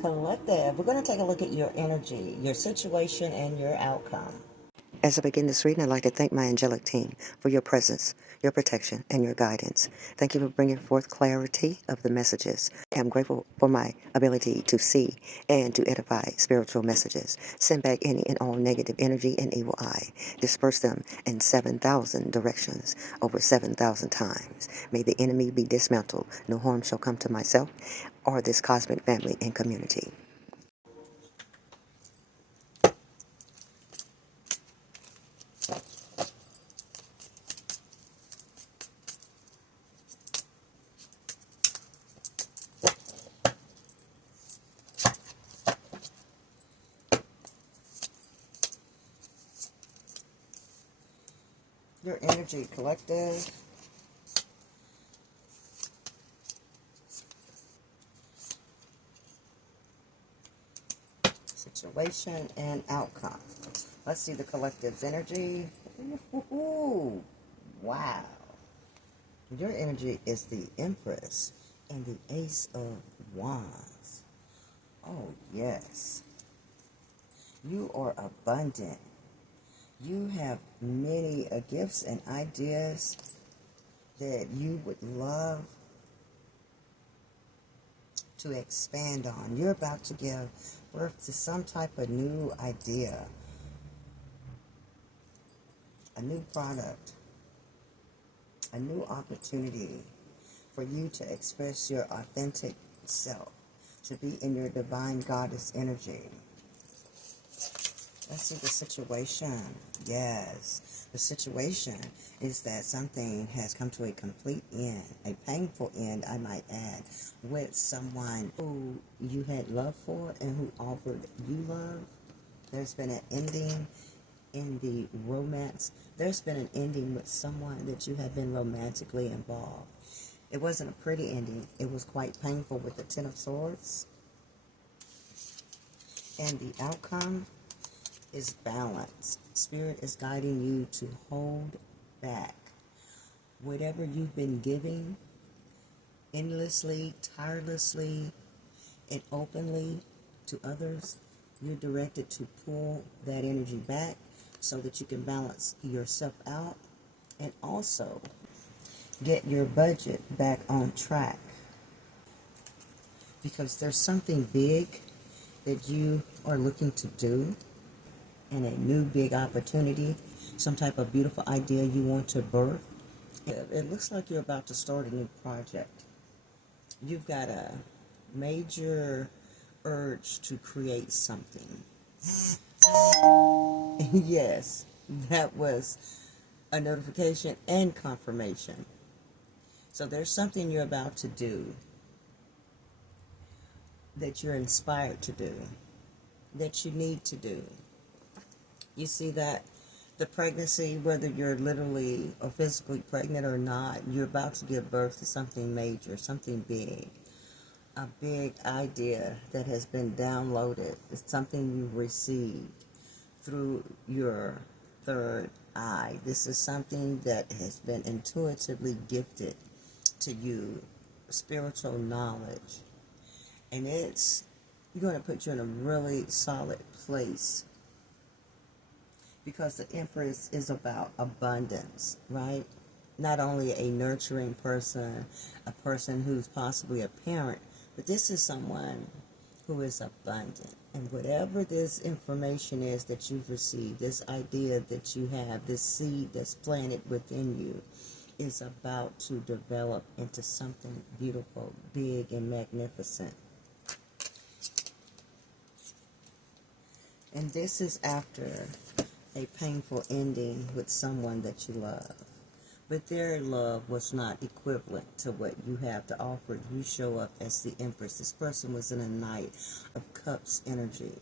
Collective, we're going to take a look at your energy, your situation, and your outcome. As I begin this reading, I'd like to thank my angelic team for your presence, your protection, and your guidance. Thank you for bringing forth clarity of the messages. I'm grateful for my ability to see and to edify spiritual messages. Send back any and all negative energy and evil eye. Disperse them in 7,000 directions over 7,000 times. May the enemy be dismantled. No harm shall come to myself or this cosmic family and community. Your energy, collective. Situation and outcome. Let's see the collective's energy. Ooh, wow. Your energy is the Empress and the Ace of Wands. Oh, yes. You are abundant. You have many gifts and ideas that you would love to expand on. You're about to give birth to some type of new idea, a new product, a new opportunity for you to express your authentic self, to be in your divine goddess energy. Let's see the situation. Yes, the situation is that something has come to a complete end, a painful end, I might add, with someone who you had love for and who offered you love. There's been an ending in the romance. There's been an ending with someone that you have been romantically involved. It wasn't a pretty ending. It was quite painful with the Ten of Swords. And the outcome is balance. Spirit is guiding you to hold back. Whatever you've been giving endlessly, tirelessly, and openly to others, you're directed to pull that energy back so that you can balance yourself out and also get your budget back on track. Because there's something big that you are looking to do, and a new big opportunity, some type of beautiful idea you want to birth. It looks like you're about to start a new project. You've got a major urge to create something. Yes, that was a notification and confirmation. So there's something you're about to do that you're inspired to do, that you need to do. You see that the pregnancy, whether you're literally or physically pregnant or not, you're about to give birth to something major, something big, a big idea that has been downloaded. It's something you've received through your third eye. This is something that has been intuitively gifted to you, spiritual knowledge. And it's going to put you in a really solid place, because the Empress is about abundance, right? Not only a nurturing person, a person who's possibly a parent, but this is someone who is abundant. And whatever this information is that you've received, this idea that you have, this seed that's planted within you, is about to develop into something beautiful, big, and magnificent. And this is after a painful ending with someone that you love. But their love was not equivalent to what you have to offer. You show up as the Empress. This person was in a Knight of Cups energy.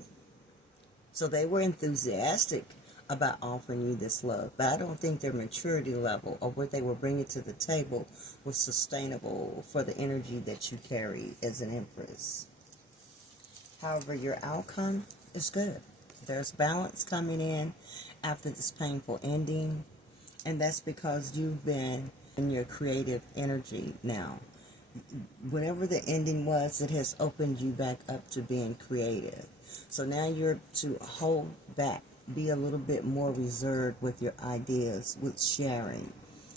So they were enthusiastic about offering you this love. But I don't think their maturity level or what they were bringing to the table was sustainable for the energy that you carry as an Empress. However, your outcome is good. There's balance coming in after this painful ending, and that's because you've been in your creative energy now. whatever the ending was, it has opened you back up to being creative. So now you're to hold back, be a little bit more reserved with your ideas, with sharing,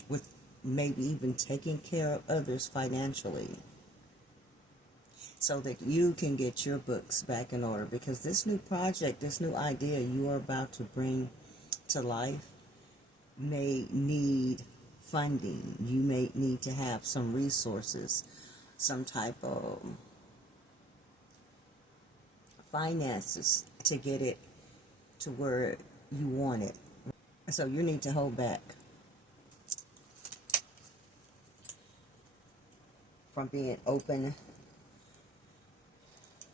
with maybe even taking care of others financially, so that you can get your books back in order. Because this new project, this new idea you are about to bring to life may need funding. You may need to have some resources, some type of finances to get it to where you want it. So you need to hold back from being open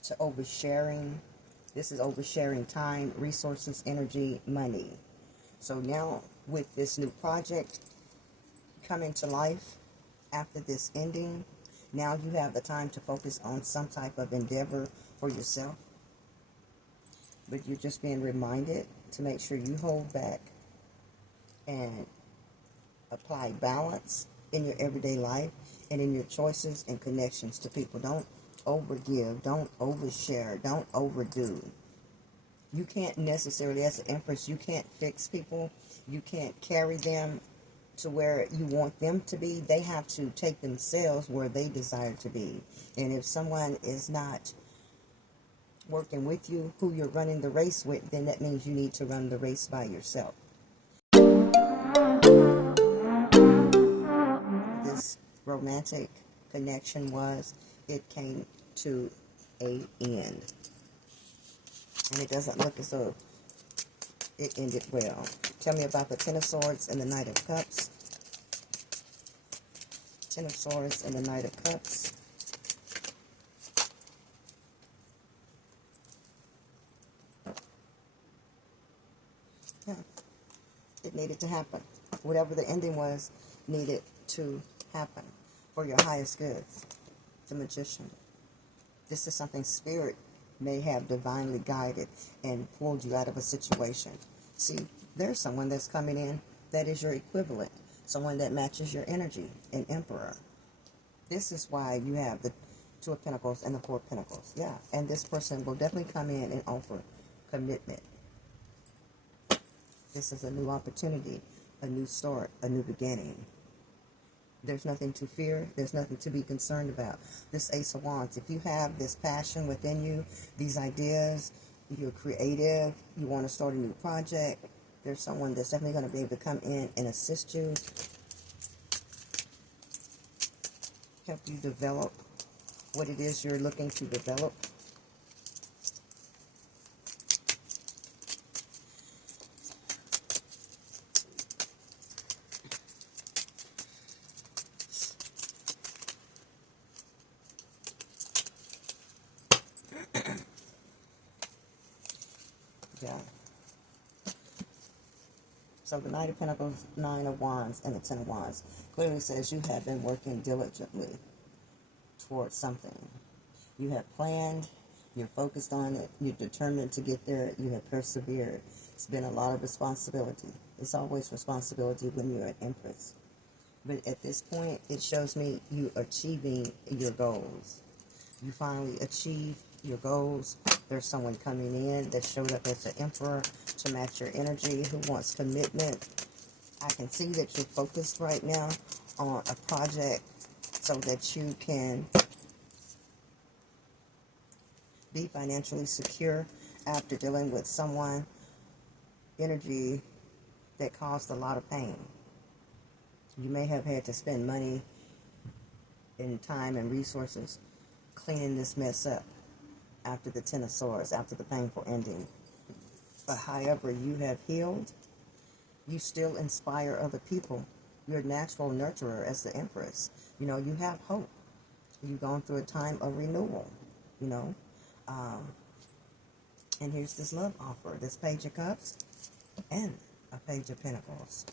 to oversharing. This is oversharing time, resources, energy, money. So now with this new project coming to life after this ending, now you have the time to focus on some type of endeavor for yourself. But you're just being reminded to make sure you hold back and apply balance in your everyday life and in your choices and connections to people. Don't overgive, don't overshare, don't overdo. You can't necessarily, as an empress, you can't fix people. You can't carry them to where you want them to be. They have to take themselves where they desire to be. And if someone is not working with you, who you're running the race with, then that means you need to run the race by yourself. This romantic connection was, it came to an end. And it doesn't look as though it ended well. Tell me about the Ten of Swords and the Knight of Cups. Ten of Swords and the Knight of Cups. Yeah, it needed to happen. Whatever the ending was, needed to happen for your highest good. The Magician. This is something Spirit may have divinely guided and pulled you out of a situation. See, there's someone that's coming in that is your equivalent, someone that matches your energy, an Emperor. This is why you have the Two of Pentacles and the Four of Pentacles. Yeah, and this person will definitely come in and offer commitment. This is a new opportunity, a new start, a new beginning. There's nothing to fear. There's nothing to be concerned about. This Ace of Wands, if you have this passion within you, these ideas, you're creative, you want to start a new project, there's someone that's definitely going to be able to come in and assist you, help you develop what it is you're looking to develop. Yeah. So the Knight of Pentacles, Nine of Wands, and the Ten of Wands clearly says you have been working diligently towards something. You have planned, you're focused on it, you're determined to get there, you have persevered. It's been a lot of responsibility. It's always responsibility when you're an Empress. But at this point, it shows me you achieving your goals. You finally achieve your goals. There's someone coming in that showed up as an Emperor to match your energy, who wants commitment. I can see that you're focused right now on a project so that you can be financially secure after dealing with someone, energy that caused a lot of pain. You may have had to spend money and time and resources cleaning this mess up after the Ten of Swords, after the painful ending. But however you have healed, you still inspire other people. You're a natural nurturer as the Empress. You know, you have hope. You've gone through a time of renewal, you know. And here's this love offer, this Page of Cups and a Page of Pentacles.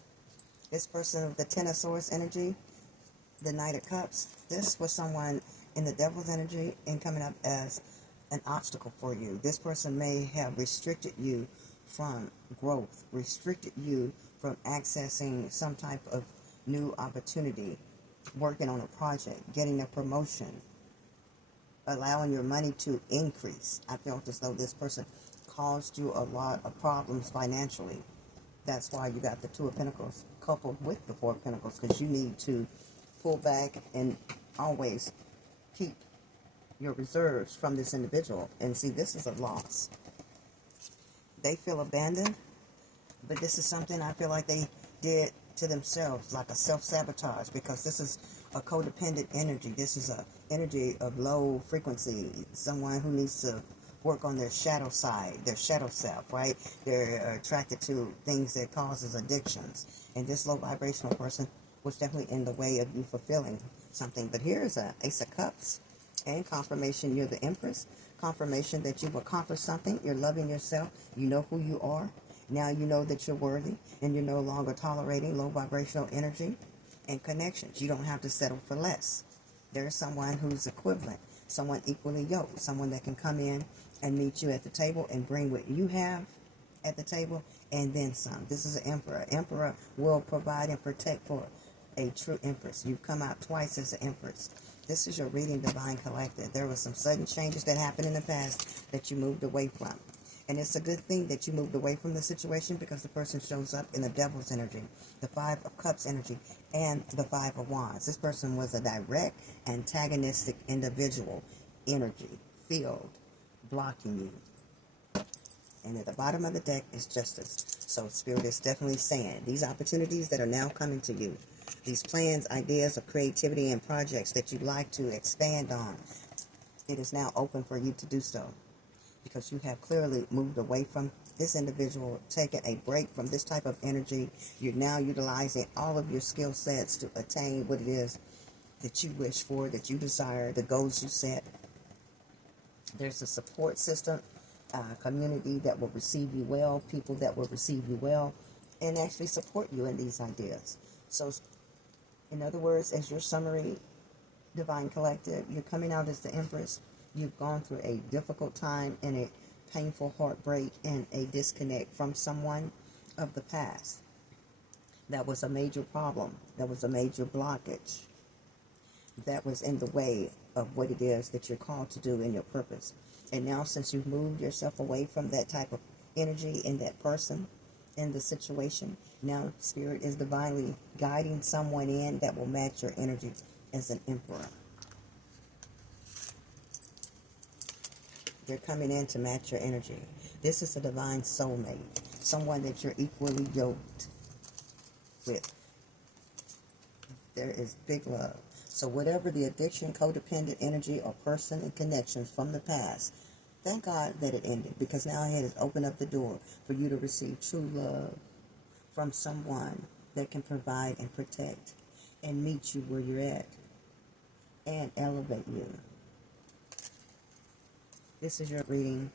This person with the Ten of Swords energy, the Knight of Cups, this was someone in the Devil's energy and coming up as an obstacle for you. This person may have restricted you from growth, restricted you from accessing some type of new opportunity, working on a project, getting a promotion, allowing your money to increase. I felt as though this person caused you a lot of problems financially. That's why you got the Two of Pentacles coupled with the Four of Pentacles, because you need to pull back and always keep your reserves from this individual. And see, this is a loss. They feel abandoned, but this is something I feel like they did to themselves, like a self-sabotage, because this is a codependent energy. This is a energy of low frequency, someone who needs to work on their shadow side, their shadow self, right? They're attracted to things that causes addictions. And this low vibrational person was definitely in the way of you fulfilling something. But here's a Ace of Cups and confirmation you're the Empress. Confirmation that you've accomplished something. You're loving yourself. You know who you are. Now you know that you're worthy, and you're no longer tolerating low vibrational energy and connections. You don't have to settle for less. There's someone who's equivalent, someone equally yoked, someone that can come in and meet you at the table and bring what you have at the table and then some. This is an emperor. Emperor will provide and protect for a true empress. You've come out twice as an empress. This is your reading, Divine Collective. There were some sudden changes that happened in the past that you moved away from. And it's a good thing that you moved away from the situation, because the person shows up in the Devil's energy, the Five of Cups energy, and the Five of Wands. This person was a direct, antagonistic individual energy, field, blocking you. And at the bottom of the deck is Justice. So Spirit is definitely saying these opportunities that are now coming to you, these plans, ideas of creativity and projects that you'd like to expand on, it is now open for you to do so. Because you have clearly moved away from this individual, taken a break from this type of energy. You're now utilizing all of your skill sets to attain what it is that you wish for, that you desire, the goals you set. There's a support system, community that will receive you well, people that will receive you well, and actually support you in these ideas. So, in other words, as your summary, Divine Collective, you're coming out as the Empress. You've gone through a difficult time and a painful heartbreak and a disconnect from someone of the past. That was a major problem. That was a major blockage. That was in the way of what it is that you're called to do in your purpose. And now, since you've moved yourself away from that type of energy in that person, in the situation, now Spirit is divinely guiding someone in that will match your energy as an Emperor. They're coming in to match your energy. This is a divine soulmate, someone that you're equally yoked with. There is big love. So whatever the addiction, codependent energy, or person and connections from the past, thank God that it ended, because now it has opened up the door for you to receive true love from someone that can provide and protect and meet you where you're at and elevate you. This is your reading.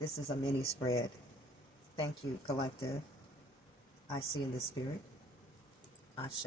This is a mini spread. Thank you, Collective. I see in the Spirit. Ashe.